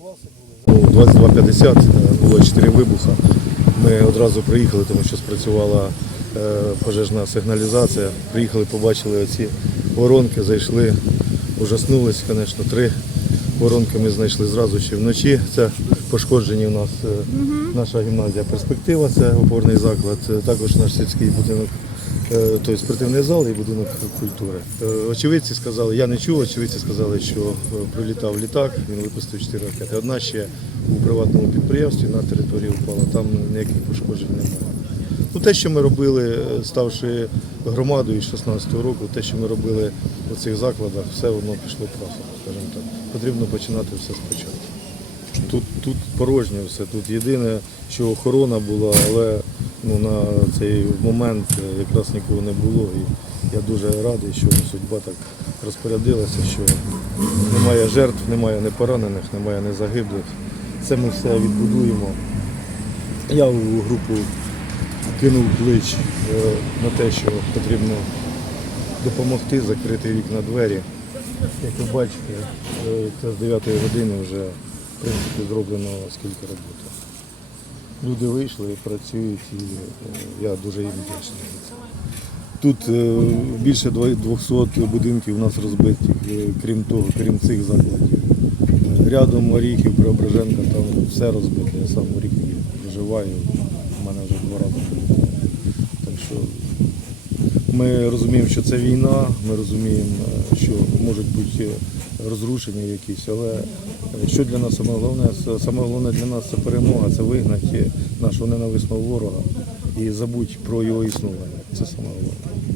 22.50 е, було 4 вибуха. Ми одразу приїхали, тому що спрацювала е, пожежна сигналізація. Приїхали, побачили оці воронки, зайшли, ужаснулись, звісно, три воронки ми знайшли зразу ще вночі. Це пошкоджені у нас е, наша гімназія перспектива, це опорний заклад, також наш сільський будинок, тобто спортивний зал і будинок культури. Е, Очевидці сказали, я не чув, очевидці сказали, що е, прилітав літак, він випустив 4 ракети. Одна ще у приватному підприємстві на території впала, там ніяких пошкоджень немає. Ну, те, що ми робили, е, ставши громадою з 16-го року, те, що ми робили у цих закладах, все воно пішло прахом, скажімо так. Потрібно починати все спочатку. Тут, тут порожнє все. Тут єдине, що охорона була, але ну, на цей момент е, якраз нікого не було. І я дуже радий, що судьба так розпорядилася, що немає жертв, немає не поранених, немає не загиблих. Це ми все відбудуємо. Я у групу кинув клич е, на те, що потрібно допомогти закрити вікна двері. Як ви бачите, е, це з 9 години вже в принципі зроблено скільки роботи. Люди вийшли і працюють, і е, я дуже їм вдячний. Тут е, більше 200 будинків у нас розбиті, е, крім того, крім цих закладів. Рядом Оріхів, Преображенка, там все розбите. Я сам в Оріхові проживаю, у мене вже два рази. Так що ми розуміємо, що це війна, ми розуміємо, е, що можуть бути розрушення якісь, але е, що для нас саме головне? Саме головне для нас це перемога, це вигнати нашого ненависного ворога і забудь про його існування. Це саме головне.